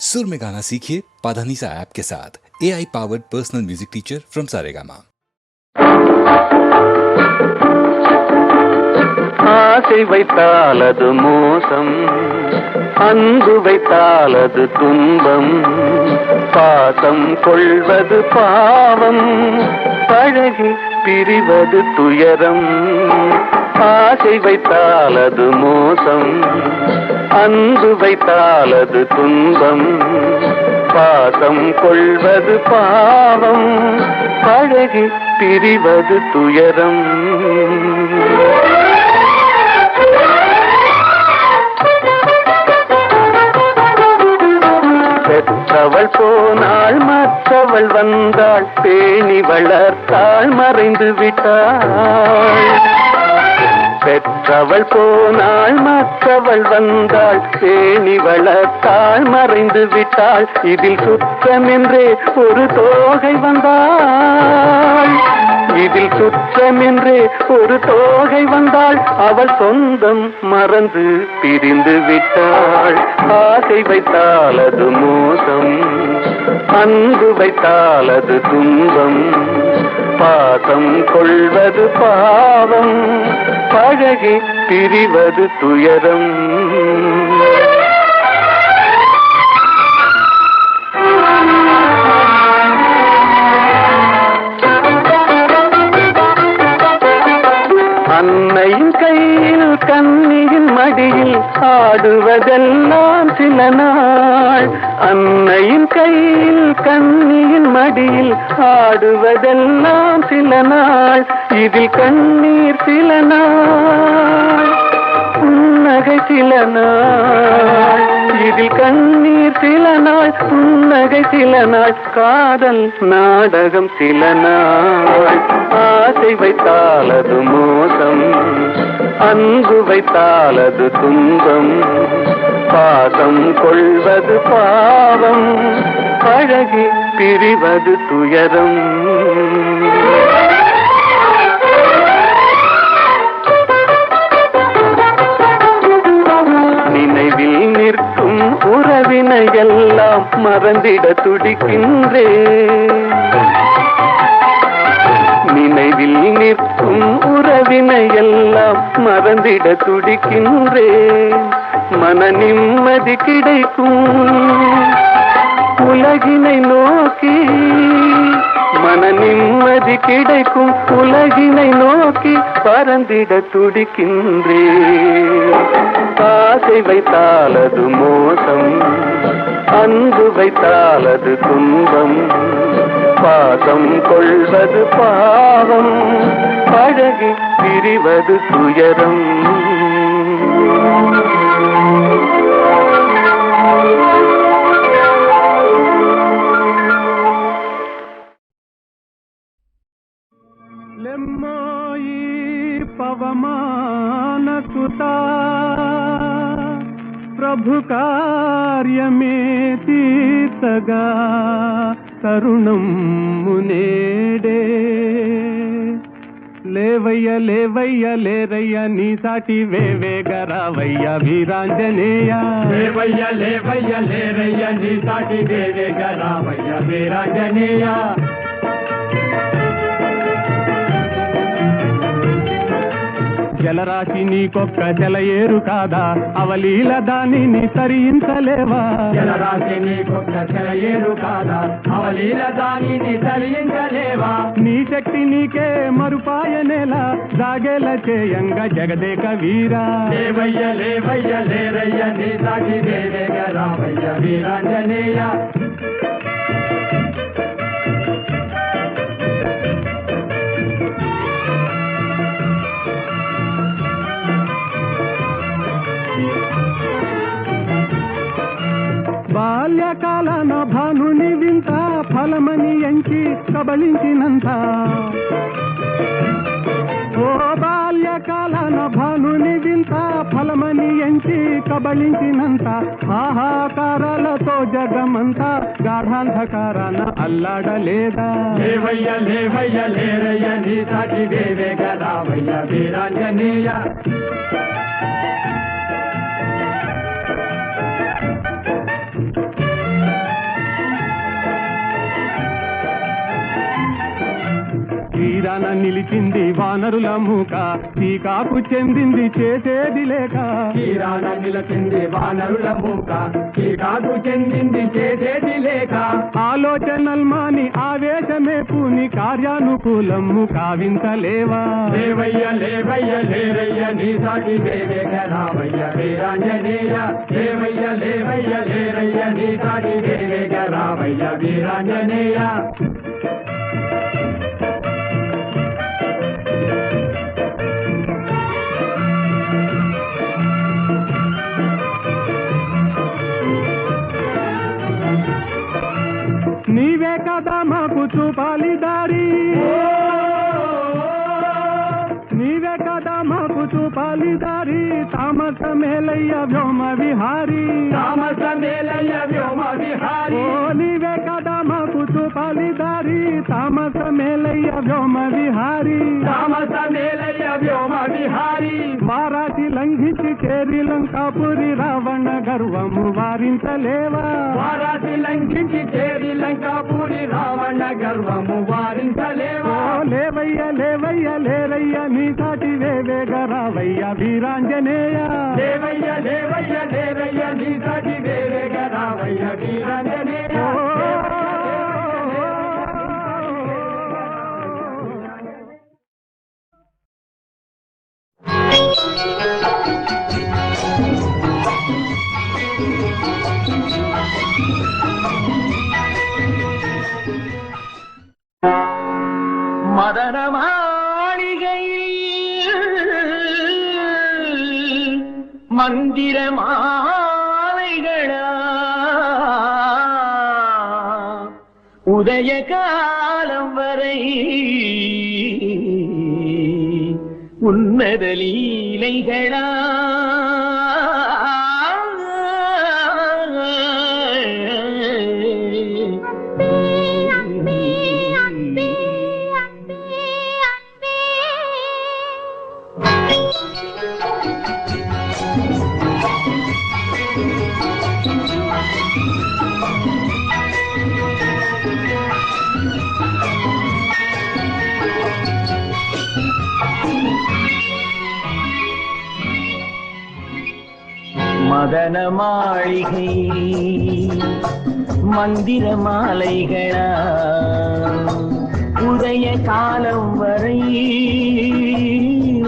सुर में गाना सीखिए पाधानीसा ऐप के साथ। AI powered personal music teacher from Saregama. ஆசை வைத்தால் அது மோசம், அன்பு வைத்தால் அது துன்பம், பாசம் கொள்வது பாவம், பழகி பிரிவது துயரம். ஆசை வைத்தால் அது மோசம், அன்பு வைத்தால் அது துன்பம், பாசம் கொள்வது பாவம், பழகி பிரிவது துயரம். பெற்றவள் போனாள், மற்றவள் வந்தாள், பேணி வளர்த்தாள், மறைந்து விட்டாள். பெற்றவள் போனாள், மற்றவள் வந்தாள், பேணி வளர்த்தாள், மறைந்து விட்டாள். இதில் சுற்றமென்றே ஒரு தோகை வந்தாள், இதில் சுற்றமென்றே ஒரு தோகை வந்தாள். அவள் சொந்தம் மறந்து பிரிந்து விட்டாள். ஆசை வைத்தால் அது மோசம், அன்பு வைத்தால் அது துன்பம், பாசம் கொள்வது பாவம், பழகி பிரிவது துயரம். அன்னையின் கையில் கன்னியின் மடியில் ஆடுவதெல்லாம் சில நாள். அன்னையின் கையில் கன்னியின் மடியில் ஆடுவதெல்லாம் சில நாள். இதில் கண்ணீர் சில நாள், புன்னகை சில நாள். இதில் கண்ணீர் சில நாள், புன்னகை சில நாள், காதல் நாடகம் சில நாள். ஆசை வைத்தால் அது மோசம், அன்பு வைத்தால் அது துன்பம், பாசம் கொள்வது பாவம், பழகி பிரிவது துயரம். நினைவில் நிற்கும் உறவினை எல்லாம் மறந்திட துடிக்கின்றேன். நினைவில் நிற்கும் உறவினை எல்லாம் மறந்திட துடிக்கின்றேன். மன நிம்மதி கிடைக்கும் உலகினை நோக்கி, மன நிம்மதி கிடைக்கும் உலகினை நோக்கி பறந்திட துடிக்கின்றேன். ஆசை வைத்தால் அது மோசம், அன்பு வைத்தால் அது துன்பம், பாசம் கொள்வது பாவம், பழகி பிரிவது துயரம். లెమ్మోయి పవమాన సుతా ప్రభు కార్యమే తీర్చగా తరుణం మునేడే. లేవయ్య లేవయ్య లేరయ్య నీ సాటి వేవేగ రావయ్య వీరాంజనేయ. లేవయ్య లేవయ్య లేరయ్య నీ సాటి వేవేగ రావయ్య వీరాంజనేయ. జలరాశి నీకొక్క జలయేరు కాదా, అవలీల దానిని తరించలేవా. జలరాశి నీకొక్క జలయేరు కాదా, అవలీల దానిని తరించలేవా. నీ శక్తి నీకే మరుపాయనేలా, జాగేల చేయంగా జగదేక వీరా. లేవయ్య లేవయ్య లేరయ్య నీ సాటి వేవేగ రావయ్య వీరాంజనేయ. బాల్యకాలన భానుని వింత ఫలమని ఎంచి కబళించినంత. ఓ బాల్యకాలన భానుని వింత ఫలమని ఎంచి కబళించినంత. ఆహాకారాలతో జగమంతా గాఢాంధకారాన అల్లాడలేదా. లేవయ్య లేవయ్య లేరయ్య నీ సాటి వేవేగ రావయ్య వీరాంజనేయ. తీరాన నిలిచింది వానరుల మూక టీకాకు చెందింది చేసేది లేక తీరాన నిలిచింది వానరుల మూక టీకాకు చెందింది చేసేది లేక ఆలోచనల్మాని ఆవేశమే పూని కార్యానుకూలము కావించలేవా లేవయ్య లేవయ్య లేరయ్య నీ సాటి వేవేగ రావయ్య వీరాంజనేయ లేవయ్య లేవయ్య లేరయ్య నీ సాటి వేవేగ రావయ్య వీరాంజనేయ నీవే కదా మాకు చూపాలి దారి నీవే కదా మాకు చూపాలి దారి తామస మేలయ్య వ్యోమ విహారీ తామస మేలయ్య వ్యోమ విహారీ ఓ నీవే కదా మాకు చూపాలి దారి తామస మేలయ్య వ్యోమ విహారీ తామస మేలయ్య వ్యోమ విహారీ వారాటి లంఘించి చేరి లంకాపురి రావణ గర్వము వారించలేవా వారాటి లంఘించి చేరి లంకాపురి రావణ గర్వము వారించలేవా లేవయ్య లేవయ్య లేరయ్య నీ సాటి వేవేగ రావయ్య వీరాంజనేయ లేవయ్య లేవయ్య లేరయ్య నీ సాటి వేవేగ రావయ్య వీరాంజనేయ மதன மாளிகையில் மந்திர மாலைகளா உதய காலம் வரை உன்னத லீலைகளா மதன மாளிகை மந்திர மாலைகளா உதய காலம் வரை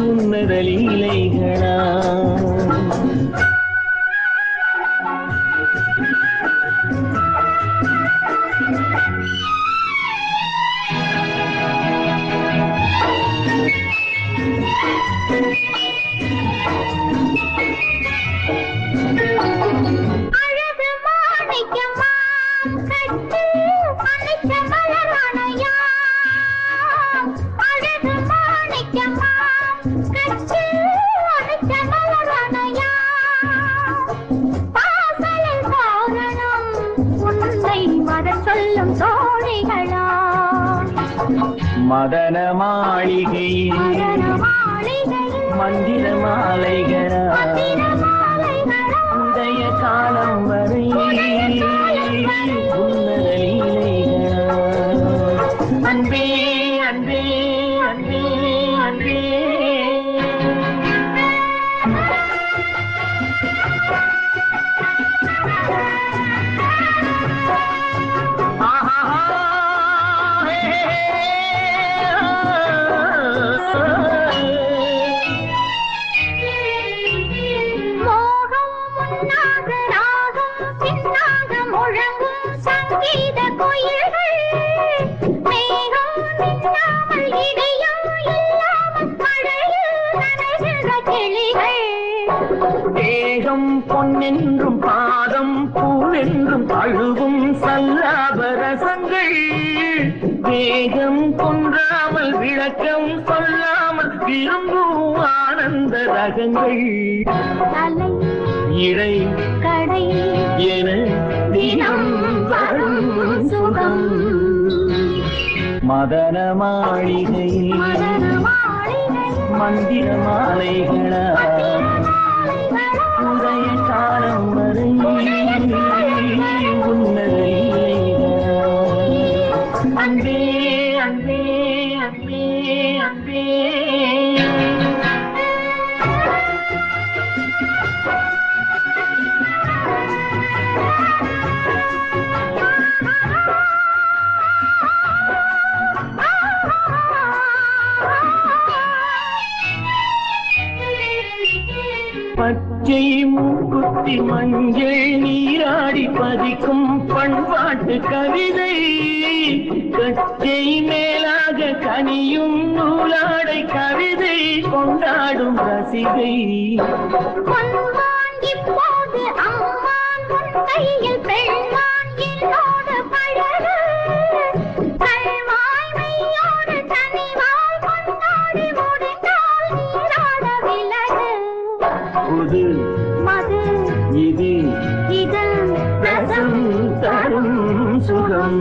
உன்னத லீலைகளா மதன மாளிகையில் மந்திர மாலைகளா உதய காலம் வரை உன்னத லீலைகளா அன்பே அன்பே அன்பே அன்பே தேகம் பொன்னென்றும் பாதம் பூவென்றும் தழுவும் சல்லாபரசங்கள் வேகம் கொன்றாமல் விளக்கம் சொல்லாமல் விரும்பும் ஆனந்த ரகங்கள் இடை கடை என தினம் வரும் சுகம் மதன மாளிகையில் மந்திர மாலைகளா உதய காலம் வரை உன்னத லீலைகளா அன்பே அன்பே அன்பே நெத்தி மஞ்சள் நீராடி பதிக்கும் பண்பாட்டு கவிதை கச்சை மேலாக கனியும் நூலாடை கவிதை கொண்டாடும் ரசிகை இப்போது அம்மான் உன் கையில் பெண்மான் என்னோடு பழகு கல்வாய்மையோடு தனிவாய் கொண்டாடி முடிந்தால் நீராட விலகு புது மது இது இது ரசம் தரும் சுகம்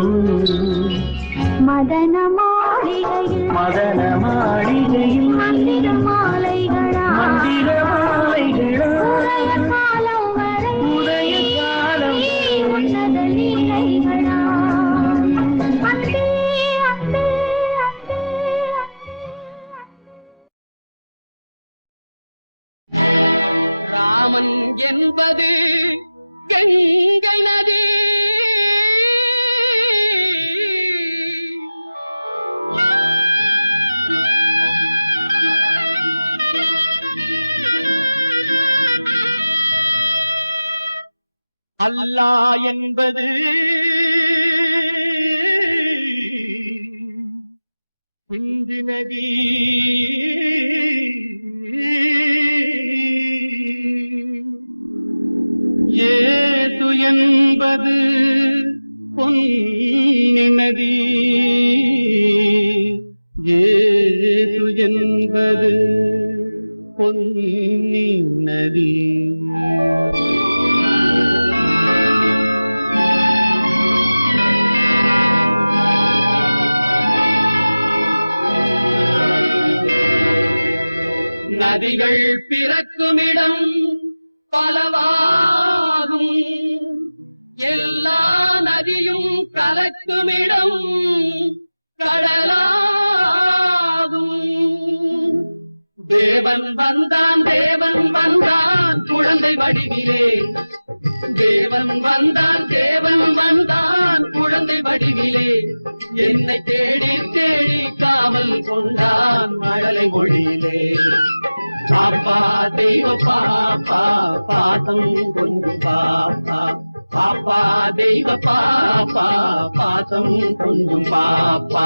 மதன மாளிகையில் மதன மாளிகையில் மந்திர மாலைகளா மந்திர மாலைகளா உதய காலம் வரை உதய காலம் உன்னத லீலைகளா அன்பே அன்பே அன்பே ராமன் என்பது கங்கை நதி அல்லாஹ் என்பது சிந்து நதி ஏது என்பது பொன்னி நதி ஏது என்பது பொன்னி நதி நதிகள் பிறக்குமிடம் பலவாகும் எல்லா நதியும் கலக்குமிடம் கடலாகும் தேவன் வந்தான் குழந்தை வடிவிலே தேவன் வந்தான் குழந்தை வடிவிலே என்னை தேடி தேடி காவல் கொண்டான் மழலை மொழியிலே பாப்பா தெய்வ பாப்பா பாசம் கொஞ்சம் பாப்பா பாப்பா தெய்வ பாப்பா பாசம் கொஞ்சம் பாப்பா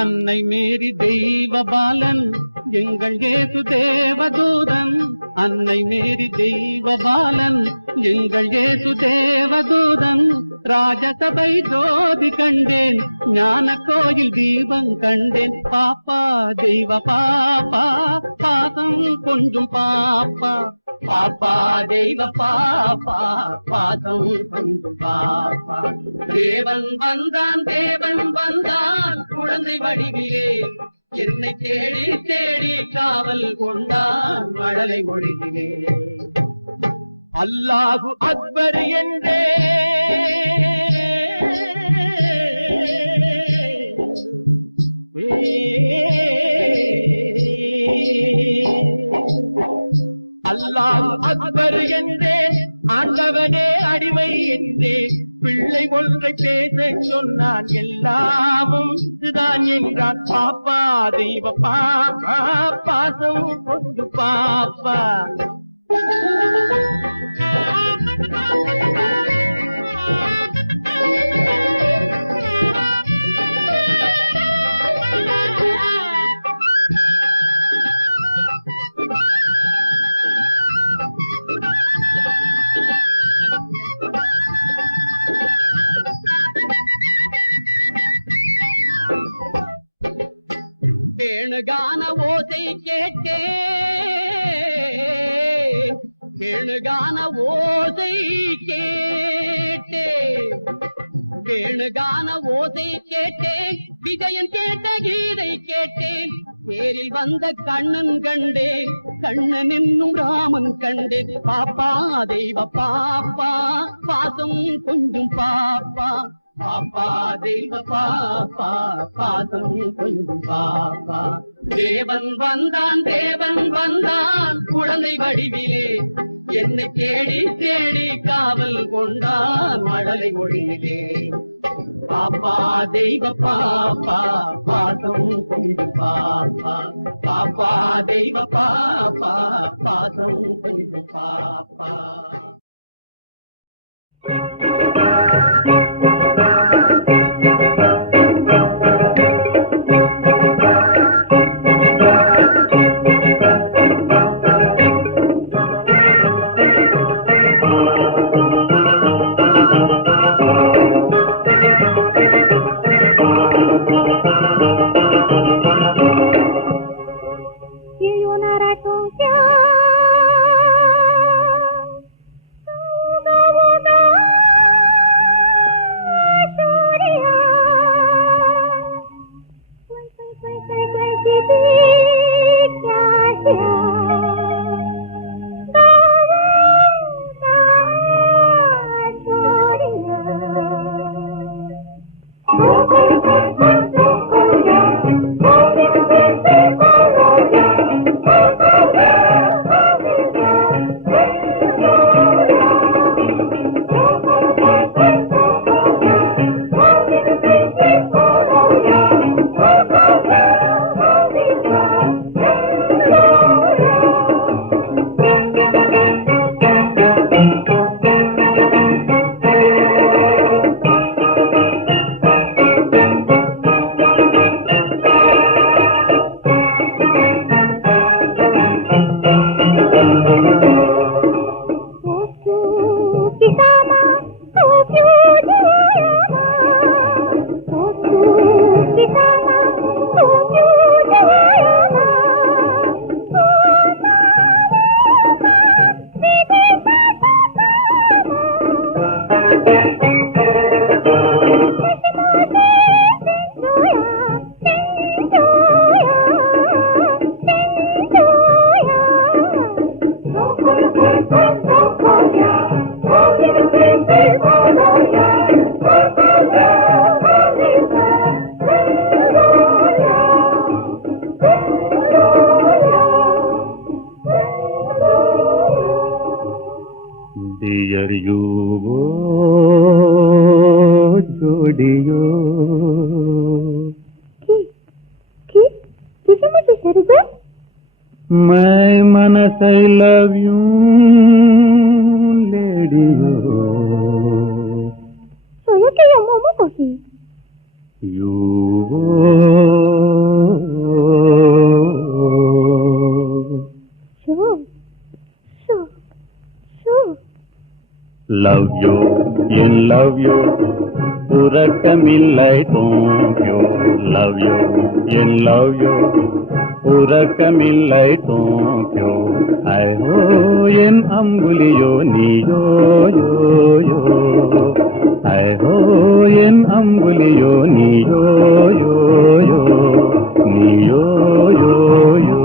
அன்னை மேரி தெய்வ பாலன் எங்கள் இயேசு தேவதூதன் அன்னை மேரி தெய்வ பாலன் எங்கள் இயேசு தேவதூதன் ராஜசபை ஜோதி கண்டேன் ஞான கோயில் தீபம் கண்டேன் பாப்பா தெய்வ பாப்பா பாசம் கொஞ்சம் பாப்பா பாப்பா தெய்வ பாப்பா பாசம் கொஞ்சம் பாப்பா தேவன் வந்தான் குழந்தை வடிவிலே என்னை தேடி தேடி காவல் கொண்டான் மழலை மொழியிலே அல்லாஹு அக்பர் என்றே அல்லாஹ் அக்பர் என்றேன் ஆண்டவனே அடிமை என்றேன் பிள்ளை ஒன்றை பேச சொன்னான் எல்லாமும் இதுதான் என்றான் பாப்பா தெய்வ பாப்பா பாசம் கொண்டு பாப்பா வேணுகான ஓசை கேட்டேன் வேணுகான ஓசை கேட்டேன் வேணுகான ஓசை கேட்டேன் விஜயன் கேட்ட கீதை கேட்டேன் தேரில் வந்த கண்ணன் கண்டேன் கண்ணன் என்னும் ராமன் கண்டேன் பாப்பா தெய்வ பாப்பா பாசம் கொஞ்சம் பாப்பா பாப்பா தெய்வ பாப்பா பாசம் கொஞ்சம் பாப்பா. தேவன் வந்தான் குழந்தை வடிவிலே, என்னை தேடி தேடி காவல் கொண்டான் மழலை மொழியிலே. பாப்பா தெய்வ பாப்பா பாசம் கொஞ்சம் பாப்பா. பாப்பா தெய்வ பாப்பா பாசம் கொஞ்சம் பாப்பா. Dear you, जोड़ियो किसे मुझे सरिता मैं मनस I love you लेडियो सोयो के या momo Kosi you love you in love you உறக்கமில்லை தூங்கியோ love you in love you உறக்கமில்லை தூங்கியோ ஐயோ என் அம்புலியோ நீயோ யோ யோ ஐயோ என் அம்புலியோ நீயோ யோ யோ நீயோ யோ யோ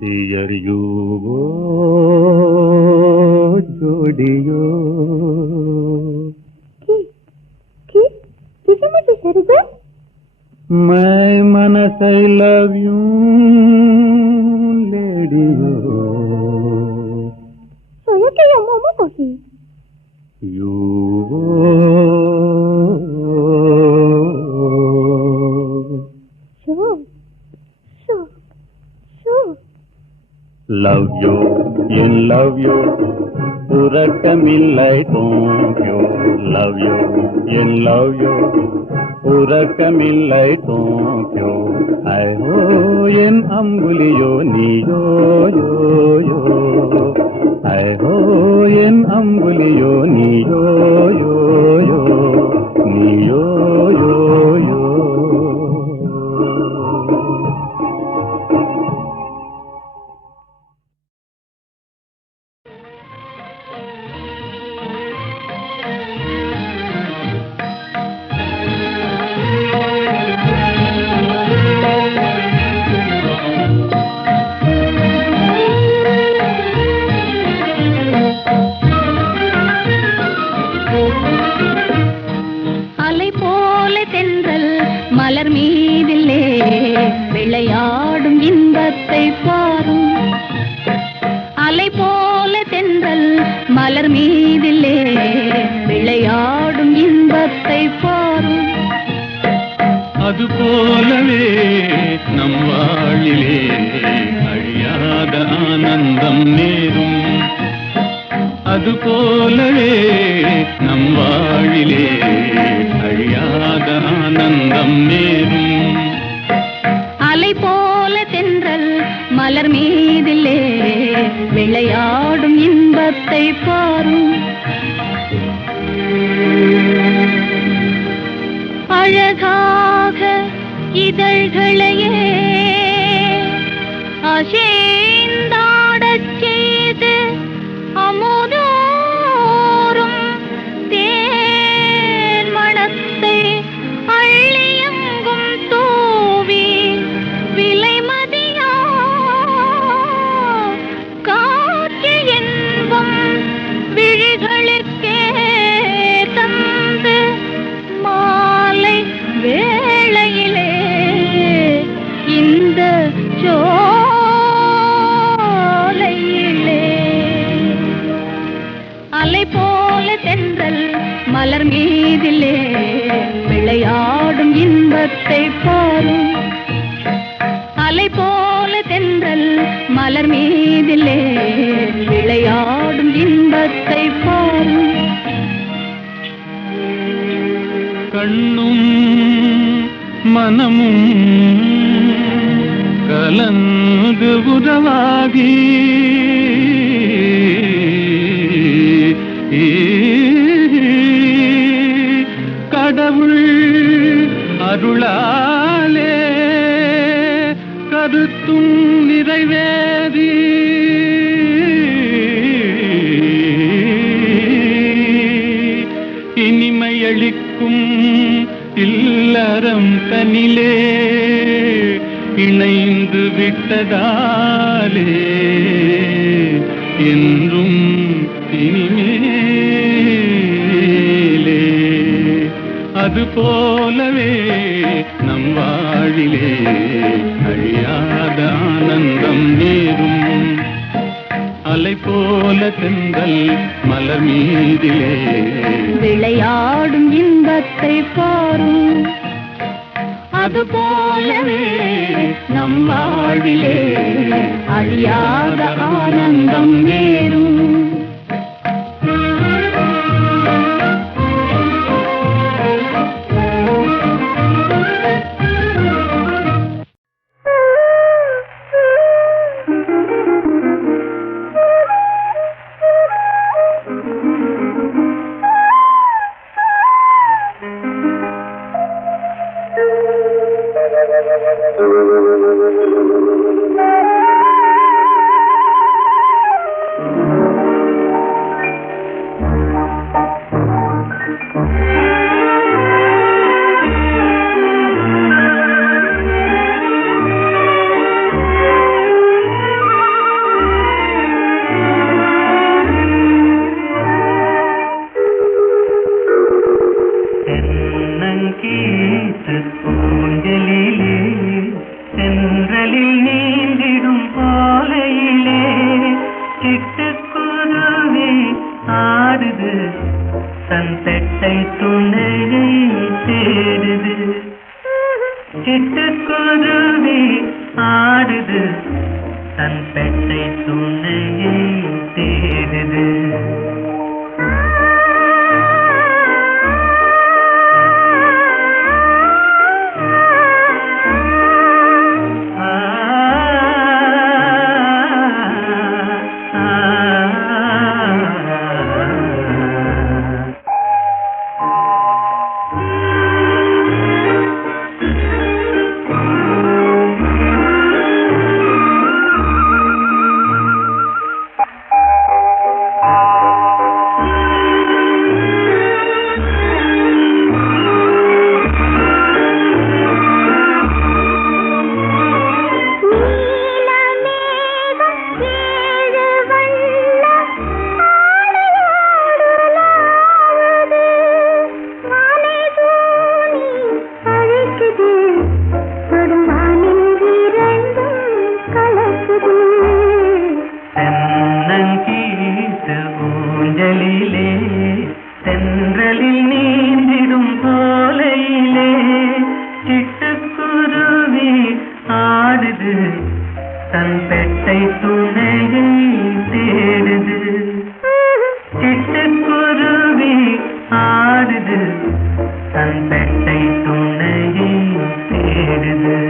Dear you, जोड़ियो किसे मुझे सरिगा मैं मनस I love you लेडियो सोया के या momo Kosi you love you in love you உறக்கமில்லை தூங்கியோ love you in love you உறக்கமில்லை தூங்கியோ ஐயோ என் அம்புலியோ நீயோ யோ யோ ஐயோ என் அம்புலியோ நீயோ யோ யோ நீயோ யோ யோ மலர் மீதிலே விளையாடும் இன்பத்தை பாரும் அலை போல தென்றல் மலர் மீதிலே விளையாடும் இன்பத்தை பாரும் அது போலவே நம் வாழிலே அழியாத ஆனந்தம் நேரும் அது போலவே நம் வாழிலே அழியாத ஆனந்தம் நேரும் அலை போல தென்றல் மலர் மீதிலே விளையாடும் இன்பத்தை பாரும் அழகாக இதழ்களையே அசைந்தாடச் செய்து அமுதோறும் தேன் மணத்தை அள்ளியங்கும் தூவி விலைமதியா காற்று என்பம் விழிகளுக்கே தந்து மாலை வேளையிலே இந்த சோலையிலே அலை போல தென்றல் மலர் மீதிலே விளையாடும் இன்பத்தை பாரும் அலை போல தென்றல் மலர் மீதிலே விளையாடும் இன்பத்தை பாரும் கண்ணும் மனமும் கலந்து உறவாகி கடவுள் அருளாலே கருத்தும் நிறைவேறி இனிமையளிக்கும் இல்லறம் தனிலே இணைந்து விட்டதாலே என்றும் இனிமேலே அது போலவே நம் வாழிலே அழியாத ஆனந்தம் நேரும் அலை போல தென்றல் மலர் மீதிலே விளையாடும் இன்பத்தை பாரும் அது போலவே நம் வாழிலே அழியாத ஆனந்தம் நேரும் துணையை தேடுது. தென்றலில் நீந்திடும் சோலையிலே சிட்டுக்குருவி ஆடுது, தன் பெட்டை துணையை தேடுது. சிட்டுக்குருவி ஆடுது, தன் பெட்டை துணையை தேடுது.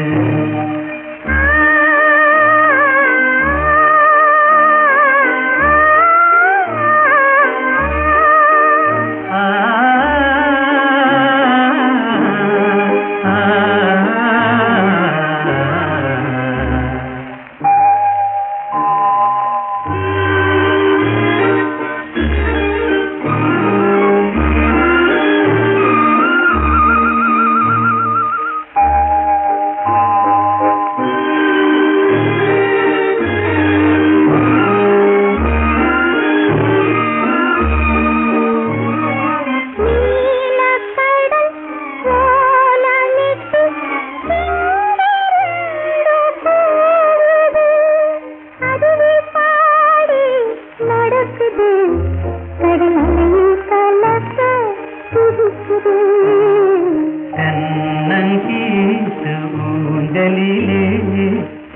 தென்னங்கீத்து ஊஞ்சலிலே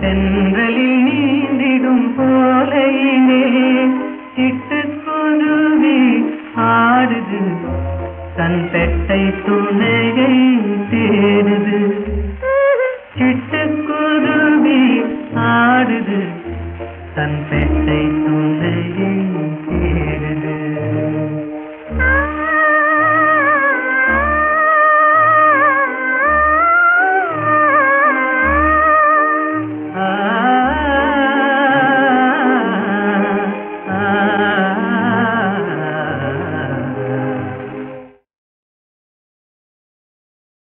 தென்றலில் நீந்திடும் போலையிலே சிட்டுக்குருவி ஆடுது, தன் பெட்டை துணையை தேடுது. சிட்டுக்குருவி ஆடுது, தன் பெட்டை துணை